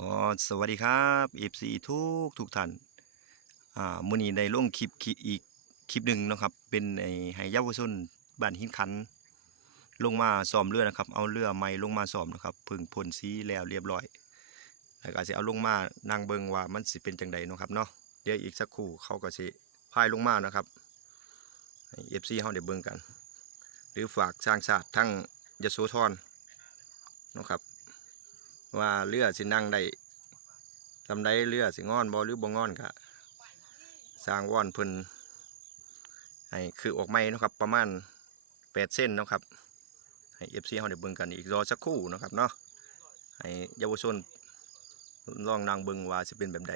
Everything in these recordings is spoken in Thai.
อสวัสดีครับ FC ทุกทุกท่านอ่ามื้อนี้ได้ลงคลิปคลิปอีกคลิปหนึ่งนะครับ เป็นไอ้ให้เยาวชนบ้านหินขัน ลงมาซ้อมเรือนะครับ เอาเรือใหม่ลงมาซ้อมนะครับพิ่งพ่นสีแล้วเรียบร้อยแล้วก็สิเอาลงมานั่งเบิ่งว่ามันสิเป็นจังใดนะครับเนาะเดี๋ยวอีกสักครู่เขาก็สิพายลงมานะครับให้ FC เฮาได้เบิ่งกัน หรือฝากสร้างชาติทั้งยโสธรนะครับ ว่าเรือสินั่งได้ทำได้เรือสิงอนบ่หรือบ่งอนกะสร้างว่อนพิ่นให้คือออกไม้นะครับประมาณแปดเส้นนะครับให้เอฟซีเขาได้เบิ่งกันอีกรอสักครู่นะครับเนาะให้เยาวชนลองนั่งเบิ่งว่าสิเป็นแบบใด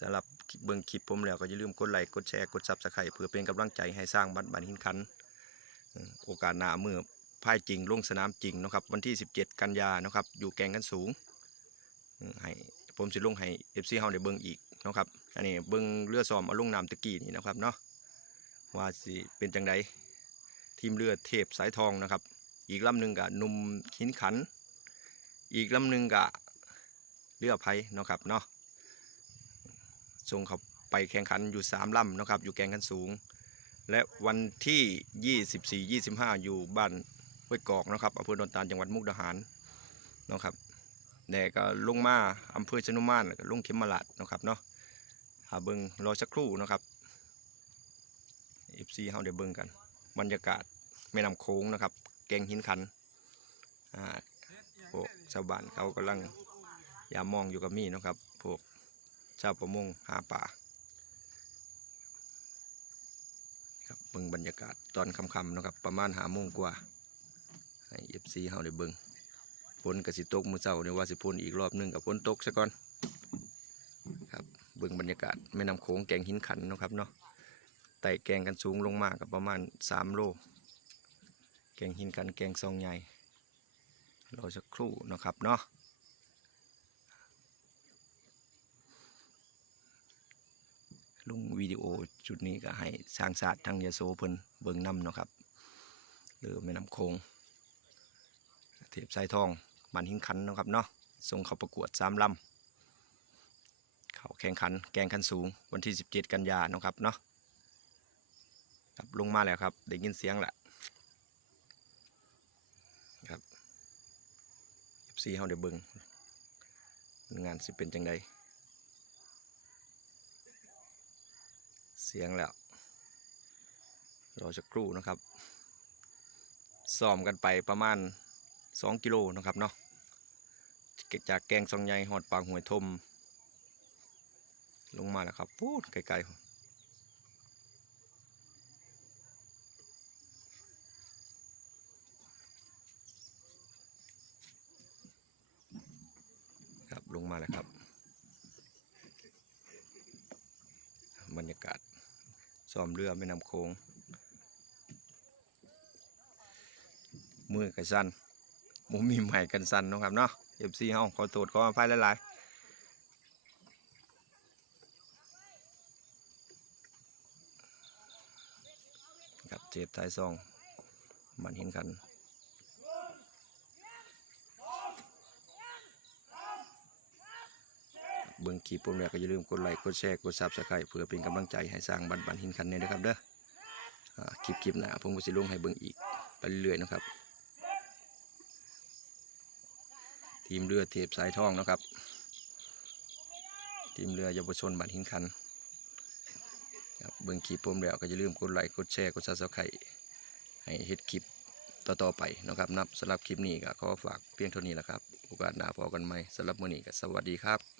สำหรับเบิ่งคลิปผมแล้วก็อย่าลืมกดไลค์กดแชร์กดซับสไครต์เพื่อเป็นกำลังใจให้สร้างบัตรบันหินคันโอกาสหน้ามือ พายจริงลงสนามจริงนะครับ วันที่ 17 กันยานะครับ อยู่แกงกันสูงให้ผมสิลงให้ FC เฮาได้เบิ่งอีกนะครับ อันนี้เบิ่งเรือซ้อมเอาลงน้ำตะกี้นี่นะครับเนาะว่าสิเป็นจังไดทีมเรือเทพสายทองนะครับ อีกลำหนึ่งกับนุ่มหินขัน อีกลำหนึ่งกับเรือไพเนะครับเนาะส่งเขาไปแข่งขันอยู่สามลำนะครับ อยู่แกงกันสูง และวันที่ 24 25 อยู่บ้าน ห้วยกอกนะครับอำเภอดอนตาลจังหวัดมุกดาหารนะครับแด่ก็ลงมาอำเภอชนุมานแล้วก็ลงเข็มราดนะครับเนาะหาเบิงรอสักครู่นะครับเอฟซีเฮาเดี๋ยวเบิงกัน บรรยากาศแม่น้ำโค้งนะครับ แกงหินขันอ่าพวกชาวบ้านเขากำลังยามองอยู่กับมีนะครับพวกชาวประมงหาป่าครับเบิงบรรยากาศตอนค่ำๆนะครับ ประมาณหาโมงกว่า ให้เอฟซีเฮาได้เบิ่งฝนกสิตกมือเช้าเนี่ยว่าสิพ่นอีกรอบหนึงกับฝนตกซะก่อนครับเบิ่งบรรยากาศแม่น้ำโขงแกงหินขันนะครับเนาะไต่แกงกันสูงลงมากับประมาณ3โลแกงหินขันแกงซองใหญ่รอสักครู่นะครับเนาะลุงวิดีโอจุดนี้ก็ให้สร้างศาสตร์ทางยาโสเพิ่นเบิ่งนํเนาะครับหรือแม่น้ำโขง เทพสายทองบันหินขันนะครับเนาะส่งเขาประกวดสามลำเขาแข่งขันแกงขันสูงวันที่ 17 กันยานะครับเนาะครับลงมาแล้วครับได้ยินเสียงแหละครับสีเฮาได้เบิ่งงานสิเป็นจังใดเสียงแล้วรอสักครู่นะครับซ้อมกันไปประมาณ 2กิโลนะครับเนาะจากแกงซองใหญ่หอดปางหวยทม ลงมาแล้วครับพูดไกลๆครับลงมาแล้วครับ บรรยากาศซ้อมเรือแม่น้ำโขงมือกันสั้น หมูมีใหม่กันสันนะครับเนาะเอฟซีเฮาขอโทษขออภัยหลายๆครับเจ็บท้ายซอง มันเห็นกันเบิ่งคลิปผมแล้วก็อย่าลืมกดไลค์กดแชร์กดซับสไครต์เพื่อเป็นกำลังใจให้สร้างบันบันหินคันนี้นะครับเด้อคลิปคลิปหน้าผมก็สิลงให้เบิ่งอีกไปเรื่อยนะครับ ทีมเรือเทพสายทองนะครับ ทีมเรือเยาวชนบ้านหินคันครับเบิ่งคลิปผมแล้วก็อย่าลืมกดไลค์กดแชร์กดซับสไครต์ให้เฮ็ดคลิปต่อๆไปนะครับนับสำหรับคลิปนี้ก็ขอฝากเพียงเท่านี้แหละครับ โอกาสหน้าพอกันไหมสำหรับมื้อนี้ก็สวัสดีครับ